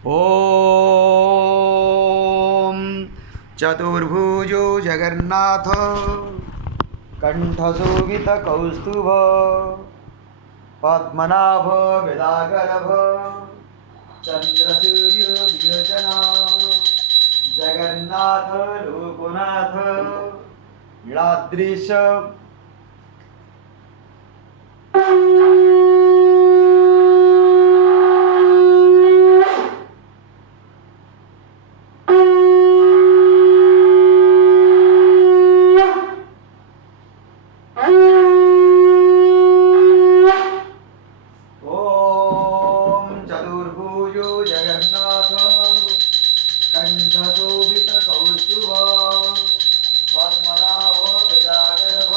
ॐ चतुर्भुजो जगन्नाथ कण्ठशोभितकौस्तुभ पद्मनाभ गदागर्भ चन्द्रसूर्यविलोचन जगन्नाथ लोकनाथ नीलाद्रीश जगन्नाथ कंठशोभितकौस्तुभ पद्मनाभ गदागर्भ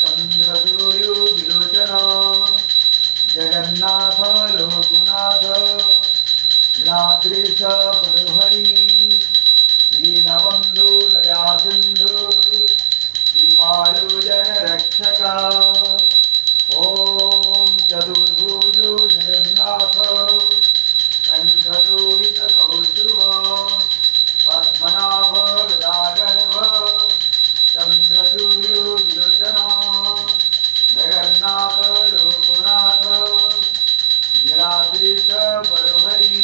चन्द्रसूर्यविलोचन जगन्नाथ लोकनाथ नीलाद्रीश परहरि दीनबन्धु दयासिन्धु कृपालु जनरक्षक ॐ चतुर्भुजो जगन्नाथ कंठशोभितकौस्तुभ पद्मनाभ गदागर्भ चन्द्रसूर्यविलोचन जगन्नाथ लोकनाथ नीलाद्रीश परहरि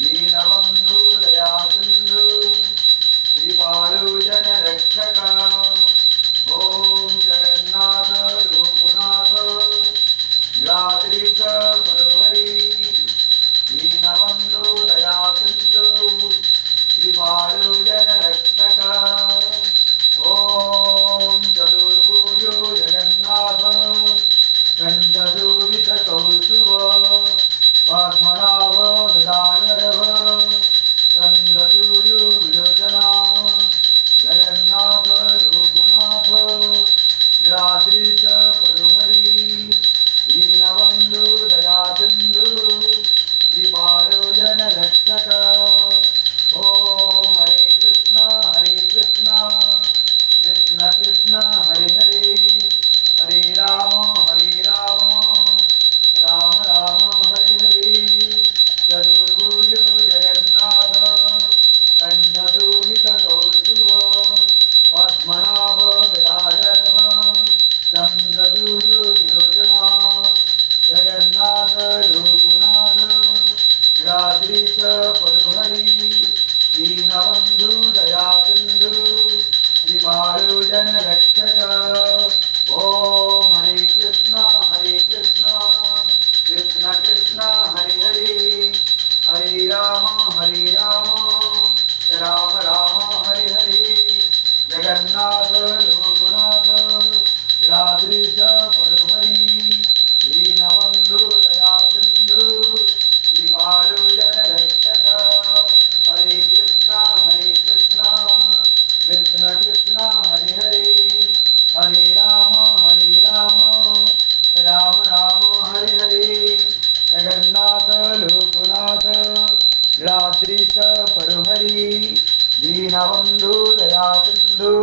दीनबन्धु दयासिन्धु कृपालु जनरक्षक ॐ जगन्नाथ लोकनाथ नीलाद्रीश परहरि दीनबन्धु दयासिन्धु कृपालु जनरक्षक ॐ चतुर्भुजो जगन्नाथ कंठशोभितकौस्तुभ पद्मनाभ गदागर्भ चन्द्रसूर्यविलोचन जगन्नाथ लोकनाथ नीलाद्रीश परहरि दीनबन्धु दयासिन्धु कृपालु जनरक्षक ॐ हरे कृष्ण कृष्ण कृष्ण हरे हरे हरे राम राम राम हरे हरे चतुर्भुजो जगन्नाथ कंठशोभितकौस्तुभ पद्मनाभ गदागर्भ चन्द्रसूर्यविलोचन जगन्नाथ लोकनाथ नीलाद्रीश परहरि दीनबन्धु दयासिन्धु कृपालु जनरक्षक ॐ हरे कृष्ण कृष्ण कृष्ण हरे हरे हरे राम राम राम हरे हरे जगन्नाथ लोकनाथ नीलाद्रीश परहरि दीनबन्धु दयासिन्धु कृपालु जनरक्षक हरे कृष्ण कृष्ण कृष्ण हरे हरे हरे राम राम राम हरे हरे जगन्नाथ लोकनाथ नीलाद्रीश परहरि दीनबन्धु दयासिन्धु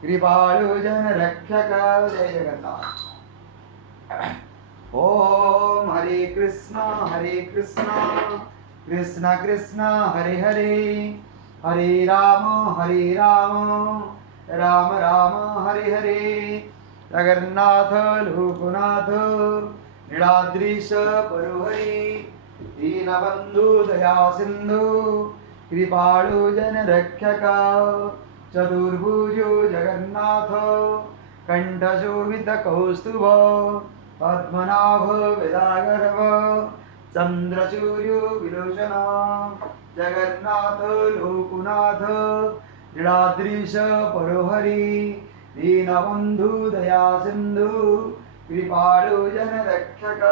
कृपालु जनरक्षक जय जगन्नाथ। ॐ हरे कृष्ण कृष्ण कृष्ण हरे हरे हरे राम राम राम हरे हरे जगन्नाथ लोकनाथ नीलाद्रीश परहरि दीनबन्धु दयासिन्धु कृपालु जनरक्षक चतुर्भुजो जगन्नाथ कंठशोभितकौस्तुभ पद्मनाभ गदागर्भ चन्द्रसूर्यविलोचन जगन्नाथ लोकनाथ नीलाद्रीश परहरि दीनबन्धु दयासिन्धु कृपालु जनरक्षक।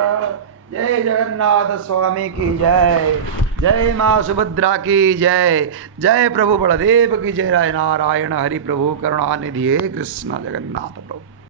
जय जगन्नाथ स्वामी की जय, जय माँ सुभद्रा की जय, जय प्रभु बलदेव की जय। राय नारायण हरि प्रभु करुणानिधि हे कृष्ण जगन्नाथ प्रभु।